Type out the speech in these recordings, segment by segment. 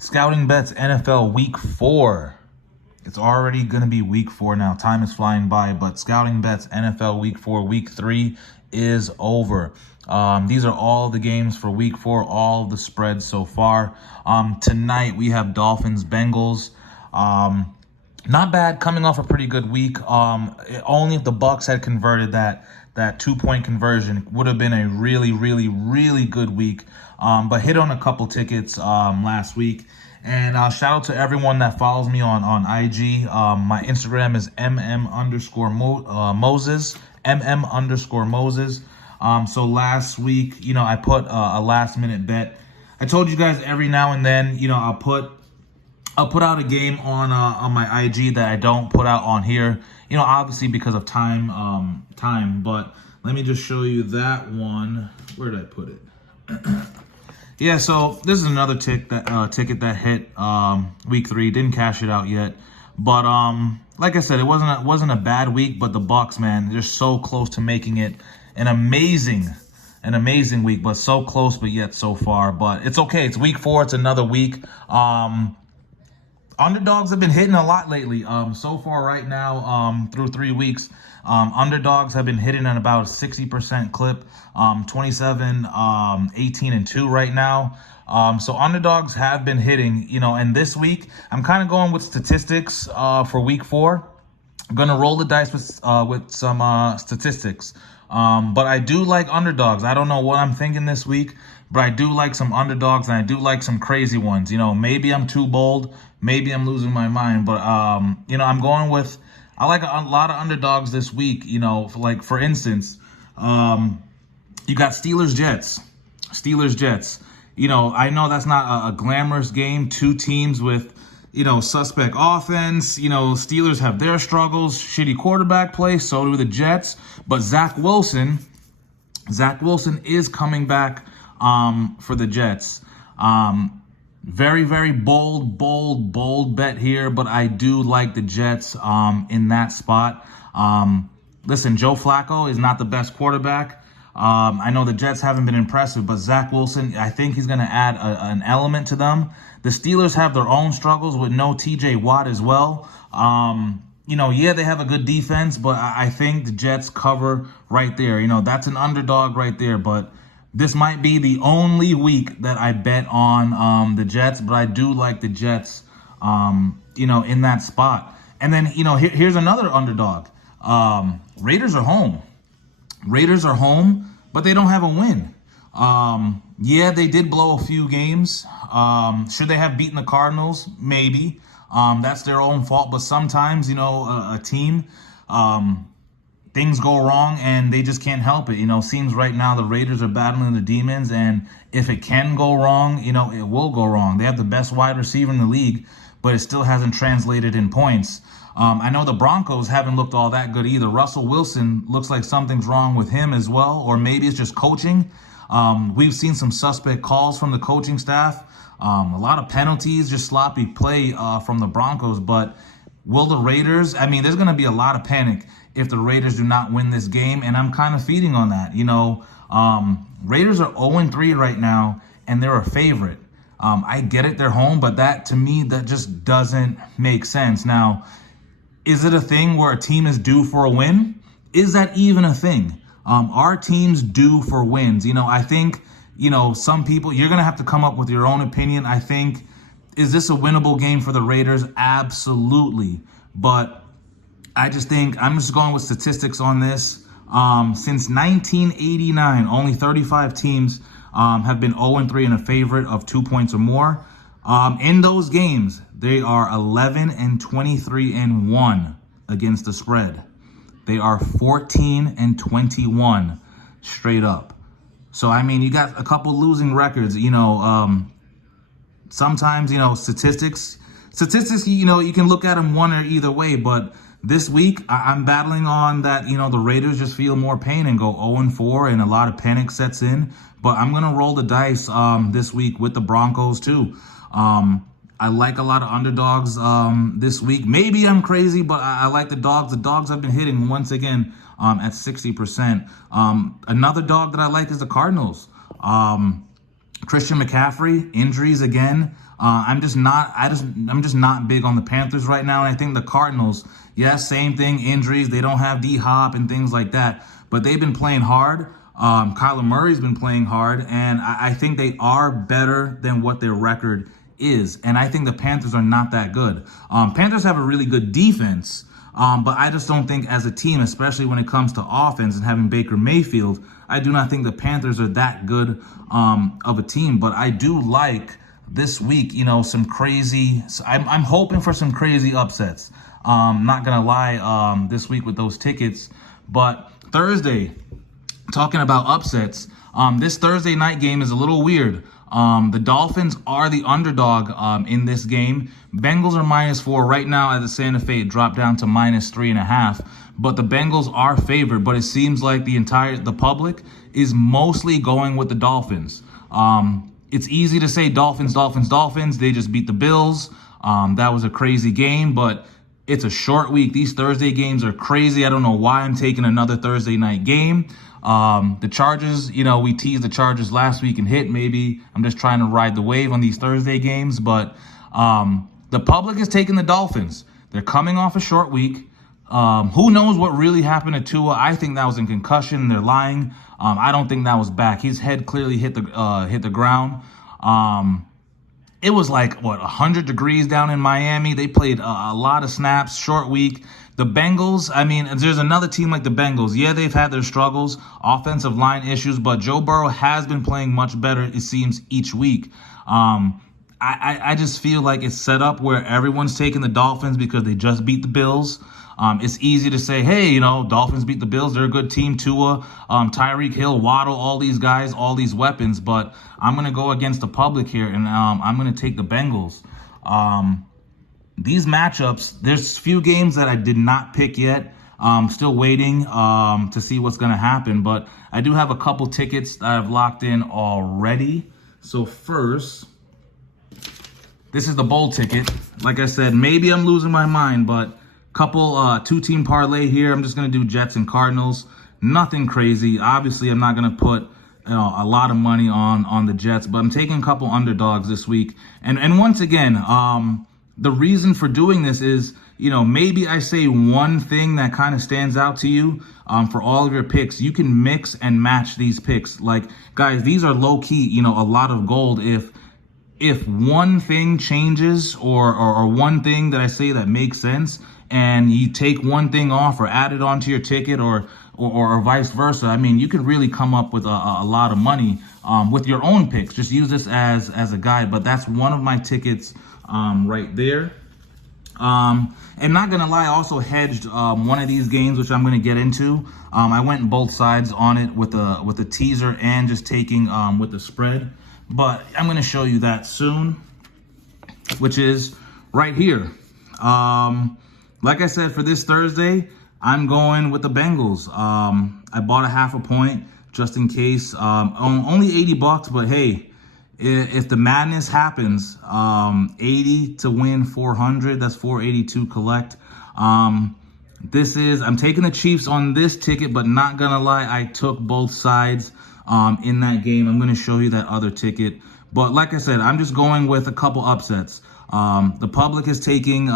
Scouting Bets NFL Week 4. It's already going to be Week 4 now. Time is flying by, but Scouting Bets NFL Week 4, Week 3 is over. These are all the games for Week 4, all the spreads so far. Tonight we have Dolphins, Bengals. Not bad, coming off a pretty good week. Only if the Bucs had converted that 2-point conversion would have been a really good week. But hit on a couple tickets last week. And shout out to everyone that follows me on IG. My Instagram is mm_Moses, mm_Moses. So last week, I put a last minute bet. I told you guys every now and then, I'll put out a game on my IG that I don't put out on here. Obviously because of time. But let me just show you that one. Where did I put it? Yeah, so this is another ticket that hit week 3. Didn't cash it out yet, but like I said, it wasn't a bad week. But the Bucs, man, they're so close to making it an amazing week, but so close, but yet so far. But it's okay. It's week 4. It's another week. Underdogs have been hitting a lot lately. So far right now, through 3 weeks, underdogs have been hitting at about a 60% clip, 27, 18, and 2 right now. So underdogs have been hitting, and this week, I'm kind of going with statistics for week 4. I'm going to roll the dice with some statistics. But I do like underdogs. I don't know what I'm thinking this week, but I do like some underdogs, and I do like some crazy ones. Maybe I'm too bold. Maybe I'm losing my mind. But, I'm going with, I like a lot of underdogs this week. For instance, you got Steelers-Jets. Steelers-Jets. I know that's not a glamorous game. Two teams with, suspect offense. Steelers have their struggles, shitty quarterback play. So do the Jets. But Zach Wilson is coming back for the Jets. Very bold bet here, but I do like the Jets in that spot. Listen, Joe Flacco is not the best quarterback. I know the Jets haven't been impressive, but Zach Wilson, I think he's going to add an element to them. The Steelers have their own struggles with no TJ Watt as well. They have a good defense, but I think the Jets cover right there. That's an underdog right there, but this might be the only week that I bet on the Jets, but I do like the Jets, in that spot. And then, here's another underdog. Raiders are home. But they don't have a win. They did blow a few games. Should they have beaten the Cardinals? Maybe. That's their own fault. But sometimes, a team, things go wrong and they just can't help it. Seems right now the Raiders are battling the demons, and if it can go wrong, it will go wrong. They have the best wide receiver in the league, but it still hasn't translated in points. I know the Broncos haven't looked all that good either. Russell Wilson looks like something's wrong with him as well, or maybe it's just coaching. We've seen some suspect calls from the coaching staff. A lot of penalties, just sloppy play from the Broncos. But will the Raiders? There's going to be a lot of panic if the Raiders do not win this game, and I'm kind of feeding on that. Raiders are 0-3 right now, and they're a favorite. I get it, they're home, but to me, that just doesn't make sense. Now, is it a thing where a team is due for a win? Is that even a thing? Are teams due for wins? I think, some people, you're going to have to come up with your own opinion. I think, is this a winnable game for the Raiders? Absolutely. But I just think, I'm just going with statistics on this. Since 1989, only 35 teams have been 0-3 and a favorite of 2 points or more. In those games, they are 11-23-1 against the spread. They are 14-21 straight up. So, you got a couple losing records. Sometimes, statistics, you can look at them one or either way. But this week, I'm battling on that, the Raiders just feel more pain and go 0-4, and a lot of panic sets in. But I'm going to roll the dice this week with the Broncos, too. I like a lot of underdogs this week. Maybe I'm crazy, but I like the dogs. The dogs have been hitting once again at 60%. Another dog that I like is the Cardinals. Christian McCaffrey, injuries again. I'm just not big on the Panthers right now. And I think the Cardinals, yes, same thing, injuries. They don't have D-Hop and things like that, but they've been playing hard. Kyler Murray's been playing hard, and I think they are better than what their record is. And I think the Panthers are not that good. Panthers have a really good defense, but I just don't think as a team, especially when it comes to offense and having Baker Mayfield, I do not think the Panthers are that good of a team. But I do like this week, some crazy. I'm hoping for some crazy upsets. Not gonna lie, this week with those tickets, but Thursday. Talking about upsets, this Thursday night game is a little weird. The Dolphins are the underdog in this game. Bengals are -4 right now at the Santa Fe. It dropped down to -3.5. But the Bengals are favored. But it seems like the public is mostly going with the Dolphins. It's easy to say Dolphins, Dolphins, Dolphins. They just beat the Bills. That was a crazy game, but it's a short week. These Thursday games are crazy. I don't know why I'm taking another Thursday night game. The Chargers, we teased the Chargers last week and hit. Maybe I'm just trying to ride the wave on these Thursday games, but the public is taking the Dolphins. They're coming off a short week. Who knows what really happened to Tua? I think that was a concussion. They're lying. I don't think that was back. His head clearly hit the ground. It was like 100 degrees down in Miami. They played a lot of snaps, short week. The Bengals, there's another team like the Bengals. Yeah, they've had their struggles, offensive line issues, but Joe Burrow has been playing much better, it seems, each week. I just feel like it's set up where everyone's taking the Dolphins because they just beat the Bills. It's easy to say, hey, Dolphins beat the Bills. They're a good team. Tua, Tyreek Hill, Waddle, all these guys, all these weapons. But I'm going to go against the public here, and I'm going to take the Bengals. These matchups, there's few games that I did not pick yet. Still waiting to see what's going to happen. But I do have a couple tickets that I've locked in already. So first, this is the bowl ticket. Like I said, maybe I'm losing my mind, but couple two-team parlay here. I'm just going to do Jets and Cardinals. Nothing crazy. Obviously, I'm not going to put a lot of money on the Jets, but I'm taking a couple underdogs this week. And once again, the reason for doing this is, maybe I say one thing that kind of stands out to you for all of your picks. You can mix and match these picks. Like, guys, these are low-key, a lot of gold if one thing changes or one thing that I say that makes sense, and you take one thing off or add it onto your ticket or vice versa, you can really come up with a lot of money with your own picks. Just use this as a guide, but that's one of my tickets right there. And not gonna lie, I also hedged one of these games, which I'm gonna get into. I went both sides on it with a teaser and just taking with the spread, but I'm gonna show you that soon, which is right here. Like I said, for this Thursday, I'm going with the Bengals. I bought a half a point just in case. Only $80, but hey, if the madness happens, 80 to win 400, that's 482 collect. I'm taking the Chiefs on this ticket, but not gonna lie, I took both sides in that game. I'm gonna show you that other ticket. But like I said, I'm just going with a couple upsets. The public is taking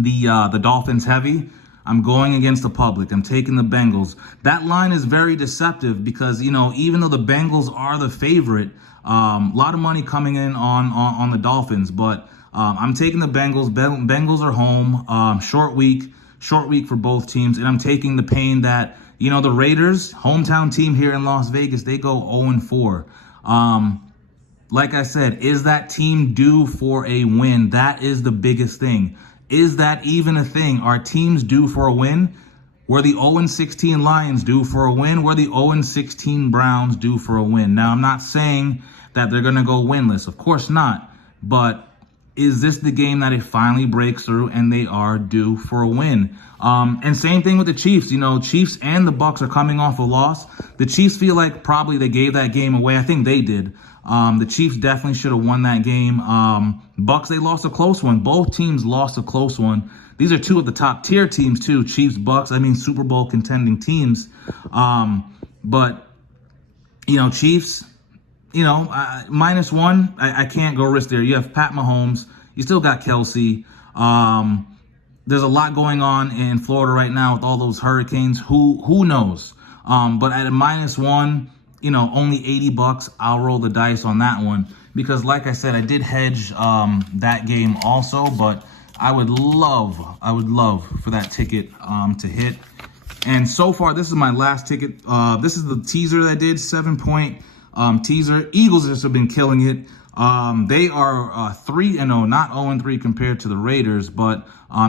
the Dolphins heavy. I'm going against the public. I'm taking the Bengals. That line is very deceptive because, even though the Bengals are the favorite, a lot of money coming in on the Dolphins. But I'm taking the Bengals. Bengals are home. Short week for both teams. And I'm taking the pain that, the Raiders, hometown team here in Las Vegas, they go 0-4. Like I said, is that team due for a win? That is the biggest thing. Is that even a thing? Are teams due for a win? Were the 0-16 Lions due for a win? Were the 0-16 Browns due for a win? Now, I'm not saying that they're going to go winless. Of course not. But is this the game that it finally breaks through and they are due for a win? And same thing with the Chiefs. Chiefs and the Bucs are coming off a loss. The Chiefs feel like probably they gave that game away. I think they did. The Chiefs definitely should have won that game. Bucs, they lost a close one. Both teams lost a close one. These are two of the top tier teams too. Chiefs, Bucs, Super Bowl contending teams. But, Chiefs, -1, I can't go risk there. You have Pat Mahomes. You still got Kelsey. There's a lot going on in Florida right now with all those hurricanes. Who knows? But at a -1, only $80. I'll roll the dice on that one because, like I said, I did hedge that game also. But I would love for that ticket to hit. And so far, this is my last ticket. This is the teaser that I did, 7-point teaser. Eagles just have been killing it. They are 3-0, not 0-3 compared to the Raiders. But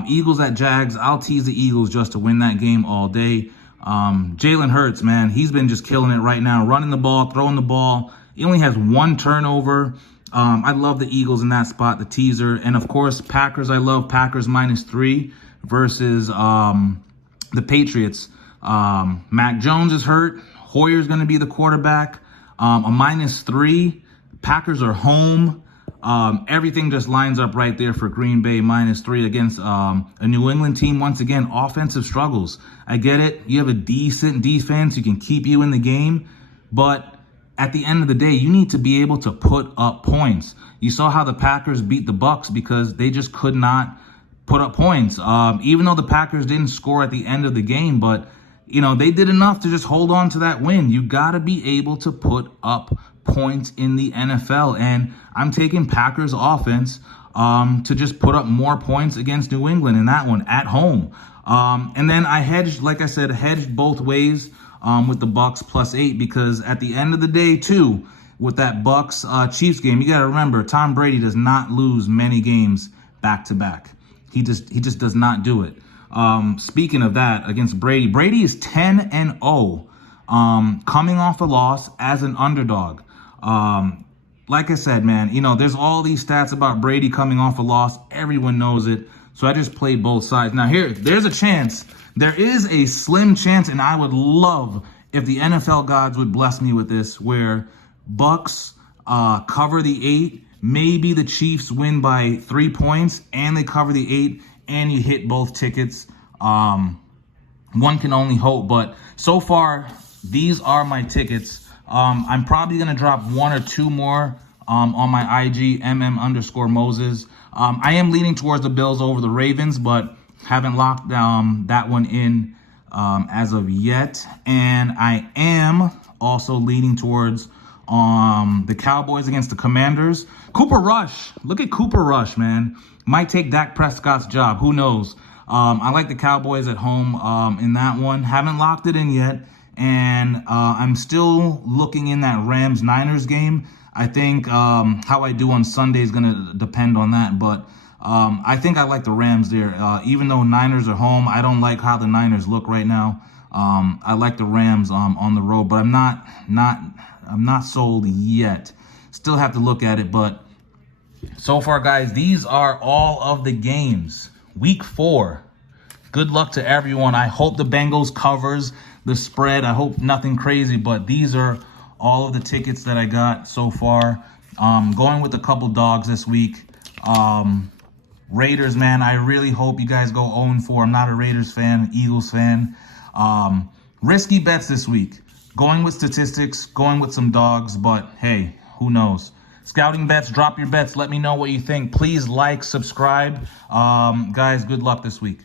Eagles at Jags, I'll tease the Eagles just to win that game all day. Jalen Hurts, man, he's been just killing it right now, running the ball, throwing the ball. He only has 1 turnover. I love the Eagles in that spot, the teaser. And, of course, Packers, I love Packers -3 versus the Patriots. Mac Jones is hurt. Hoyer's going to be the quarterback. A -3. Packers are home. Everything just lines up right there for Green Bay -3 against a New England team. Once again, offensive struggles. I get it. You have a decent defense. You can keep you in the game. But at the end of the day, you need to be able to put up points. You saw how the Packers beat the Bucs because they just could not put up points. Even though the Packers didn't score at the end of the game, but they did enough to just hold on to that win. You got to be able to put up points in the NFL, and I'm taking Packers offense to just put up more points against New England in that one at home. And then I hedged, like I said, both ways with the Bucs +8 because at the end of the day, too, with that Bucs Chiefs game, you got to remember Tom Brady does not lose many games back to back. He just does not do it. Speaking of that, against Brady is 10-0, coming off a loss as an underdog. Like I said, man, there's all these stats about Brady coming off a loss. Everyone knows it. So I just played both sides. Now there's a chance. There is a slim chance, and I would love if the NFL gods would bless me with this, where Bucs cover the 8. Maybe the Chiefs win by 3 points and they cover the 8 and you hit both tickets. One can only hope. But so far, these are my tickets. I'm probably going to drop 1 or 2 more on my IG, MM_Moses. I am leaning towards the Bills over the Ravens, but haven't locked that one in as of yet. And I am also leaning towards the Cowboys against the Commanders. Cooper Rush. Look at Cooper Rush, man. Might take Dak Prescott's job. Who knows? I like the Cowboys at home in that one. Haven't locked it in yet. And I'm still looking in that Rams-Niners game. I think how I do on Sunday is going to depend on that. But I think I like the Rams there. Even though Niners are home, I don't like how the Niners look right now. I like the Rams on the road, but I'm not sold yet. Still have to look at it, but so far, guys, these are all of the games. Week 4. Good luck to everyone. I hope the Bengals covers the spread. I hope nothing crazy, but these are all of the tickets that I got so far. Going with a couple dogs this week. Raiders, man, I really hope you guys go 0-4. I'm not a Raiders fan, Eagles fan. Risky bets this week. Going with statistics, going with some dogs, but hey, who knows? Scouting bets, drop your bets. Let me know what you think. Please like, subscribe. Guys, good luck this week.